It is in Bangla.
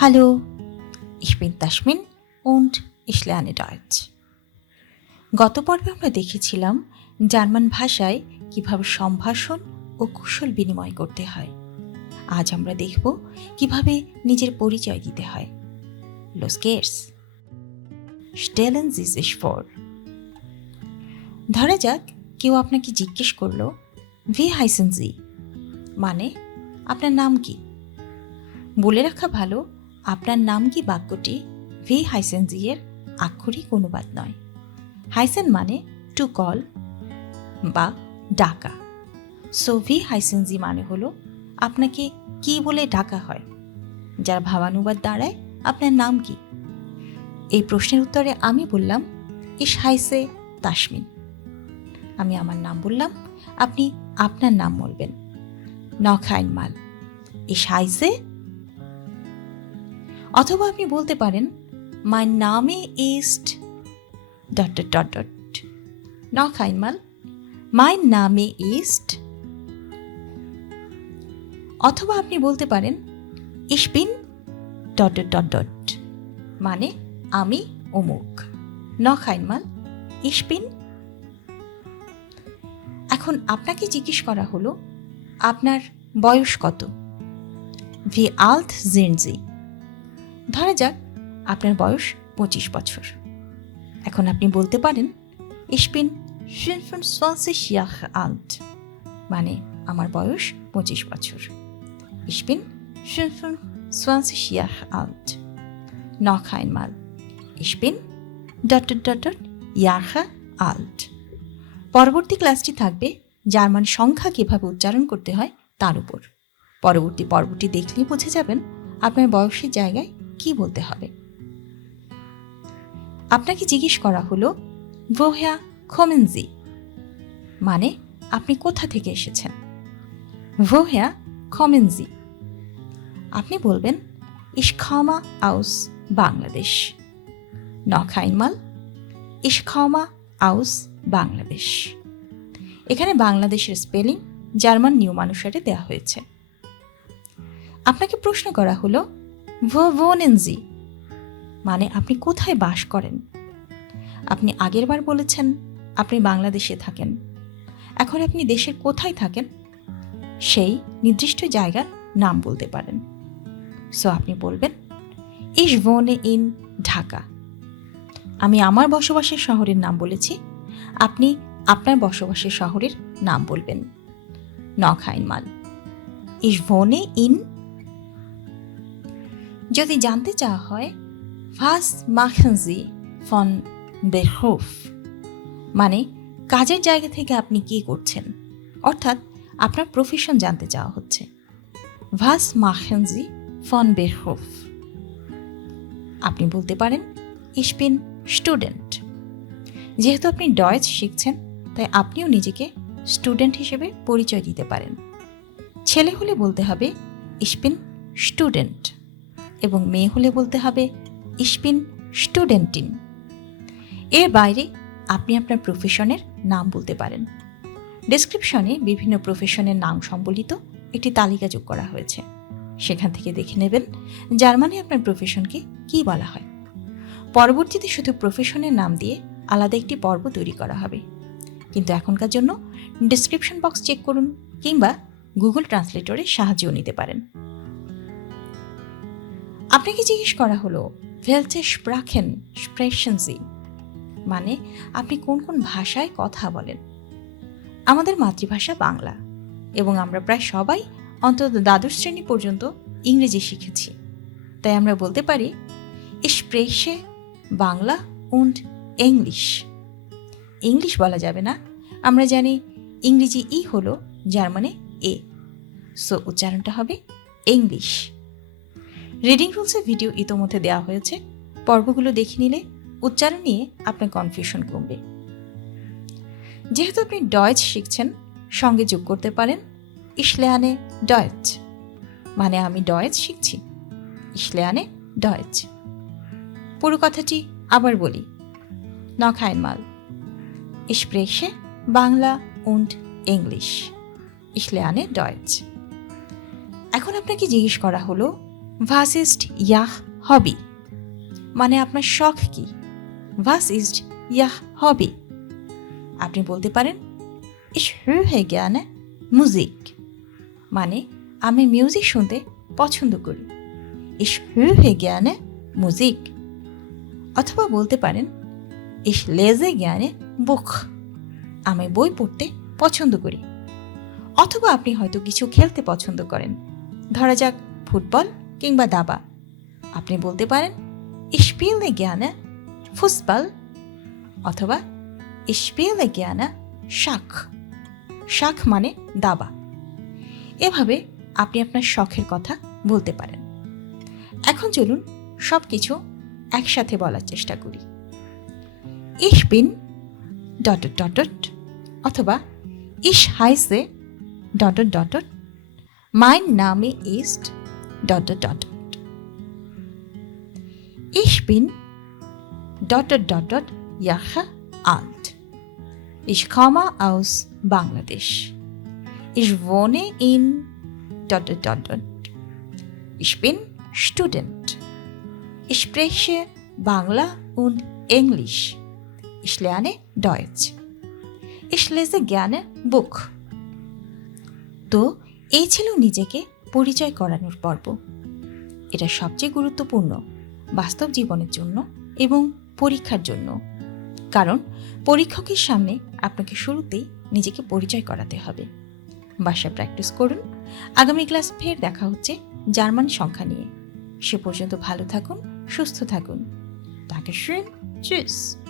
Hallo, ich bin Tasmin und ich lerne Deutsch. গত পর্বে আমরা দেখেছিলাম জার্মান ভাষায় কিভাবে সম্ভাষণ ও কুশল বিনিময় করতে হয়। আজ আমরা দেখব কিভাবে নিজের পরিচয় দিতে হয়। Los geht's. Stellen Sie sich vor. ধরা যাক কেউ আপনাকে জিজ্ঞেস করলো Wie heißen Sie? মানে আপনার নাম কি? বলে রাখা ভালো, আপনার নাম কি বাক্যটি Wie heißen Sie এর আক্ষরিক অনুবাদ নয়। হাইসেন মানে টু কল বা ডাকা। সো Wie heißen Sie মানে হলো আপনাকে কি বলে ডাকা হয়, যার ভাবানুবাদ দাঁড়ায় আপনার নাম কি। এই প্রশ্নের উত্তরে আমি বললাম Ich heiße তাসমিন। আমি আমার নাম বললাম, আপনি আপনার নাম বলবেন। Noch einmal. Ich heiße। অথবা আপনি বলতে পারেন Mein Name ist ... Noch einmal. Mein Name ist। অথবা আপনি বলতে পারেন Ich bin ... মানে আমি অমুক। Noch einmal. Ich bin। এখন আপনাকে জিজ্ঞেস করা হলো আপনার বয়স কত? Wie alt sind Sie? ধরা যাক আপনার বয়স 25 বছর। এখন আপনি বলতে পারেন Ich bin 25 Jahre alt, মানে আমার বয়স 25 বছর। Ich bin 25 Jahre alt. Noch einmal. Ich bin ... Jahre alt. পরবর্তী ক্লাসটি থাকবে জার্মান সংখ্যা কিভাবে উচ্চারণ করতে হয় তার উপর। পরবর্তী পর্বটি দেখলেই বুঝে যাবেন আপনার বয়সের জায়গায় কি বলতে হবে। আপনাকে জিজ্ঞেস করা হলো Woher kommen Sie? মানে আপনি কোথা থেকে এসেছেন। Woher kommen Sie? আপনি বলবেন Ich komme aus Bangladesh. Noch einmal. Ich komme aus Bangladesh. এখানে বাংলাদেশের স্পেলিং জার্মান নিয়ম অনুসারে দেওয়া হয়েছে। আপনাকে প্রশ্ন করা হলো Wo wohnen Sie? মানে আপনি কোথায় বাস করেন। আপনি আগেরবার বলেছেন আপনি বাংলাদেশে থাকেন। এখন আপনি দেশের কোথায় থাকেন সেই নির্দিষ্ট জায়গার নাম বলতে পারেন। সো আপনি বলবেন Ich wohne in ঢাকা। আমি আমার বসবাসের শহরের নাম বলেছি, আপনি আপনার বসবাসের শহরের নাম বলবেন। Noch einmal. Ich wohne in। যদি জানতে চাওয়া হয় Was machen Sie von Beruf? মানে কাজের জায়গা থেকে আপনি কি করছেন, অর্থাৎ আপনার প্রফেশন জানতে চাওয়া হচ্ছে। Was machen Sie von Beruf? আপনি বলতে পারেন Ich bin Student। যেহেতু আপনি ডয়েচ শিখছেন তাই আপনিও নিজেকে স্টুডেন্ট হিসেবে পরিচয় দিতে পারেন। ছেলে হলে বলতে হবে Ich bin Student এবং মেয়ে হলে বলতে হবে Ich bin Studentin। এর বাইরে আপনি আপনার প্রফেশনের নাম বলতে পারেন। ডেসক্রিপশনে বিভিন্ন প্রফেশনের নাম সম্বলিত একটি তালিকা যোগ করা হয়েছে, সেখান থেকে দেখে নেবেন জার্মানি আপনার প্রফেশনকে কী বলা হয়। পরবর্তীতে শুধু প্রফেশনের নাম দিয়ে আলাদা একটি পর্ব তৈরি করা হবে, কিন্তু এখনকার জন্য ডেসক্রিপশন বক্স চেক করুন কিংবা গুগল ট্রান্সলেটরের সাহায্যও নিতে পারেন। আপনাকে জিজ্ঞেস করা হলো Welche Sprachen sprechen Sie? মানে আপনি কোন কোন ভাষায় কথা বলেন। আমাদের মাতৃভাষা বাংলা এবং আমরা প্রায় সবাই অন্তত দ্বাদশ শ্রেণী পর্যন্ত ইংরেজি শিখেছি, তাই আমরা বলতে পারি Ich spreche Bangla und English। English বলা যাবে না, আমরা জানি ইংরেজি ই হলো জার্মানে এ, সো উচ্চারণটা হবে ইংলিশ। রিডিং রুলসের ভিডিও ইতোমধ্যে দেওয়া হয়েছে, পর্বগুলো দেখে নিলে উচ্চারণ নিয়ে আপনার কনফিউশন কমবে। যেহেতু আপনি ডয়েচ শিখছেন, সঙ্গে যোগ করতে পারেন Ich lerne Deutsch, মানে আমি ডয়েচ শিখছি। Ich lerne Deutsch। পুরো কথাটি আবার বলি। Noch einmal. Ich spreche Bangla und English. Ich lerne Deutsch. এখন আপনাকে জিজ্ঞেস করা হলো Was ist Ihr Hobby? মানে আপনার শখ কি? Was ist Ihr Hobby? আপনি বলতে পারেন Ich höre gerne Musik. মানে আমি মিউজিক শুনতে পছন্দ করি। Ich höre gerne Musik. অথবা বলতে পারেন Ich lese gerne Buch. আমি বই পড়তে পছন্দ করি। অথবা আপনি হয়তো কিছু খেলতে পছন্দ করেন, ধরা যাক ফুটবল কিংবা দাবা। আপনি বলতে পারেন Ich spiele gerne Fußball অথবা Ich spiele gerne Schach. শাখ মানে দাবা। এভাবে আপনি আপনার শখের কথা বলতে পারেন। এখন চলুন সব কিছু একসাথে বলার চেষ্টা করি। Ich bin ... অথবা Ich heiße ... Mein Name ist ... Ich bin ... Jahre alt. Ich komme aus Bangladesh. Ich wohne in ... Ich bin Student. Ich spreche Bangla und Englisch. Ich lerne Deutsch. Ich lese gerne Buch. তো এই ছিল নিজেকে পরিচয় করানোর পর্ব। এটা সবচেয়ে গুরুত্বপূর্ণ বাস্তব জীবনের জন্য এবং পরীক্ষার জন্য, কারণ পরীক্ষকের সামনে আপনাকে শুরুতেই নিজেকে পরিচয় করাতে হবে। বাসায় প্র্যাকটিস করুন। আগামী ক্লাস ফের দেখা হচ্ছে জার্মান সংখ্যা নিয়ে। সে পর্যন্ত ভালো থাকুন, সুস্থ থাকুন। Dankeschön, tschüss.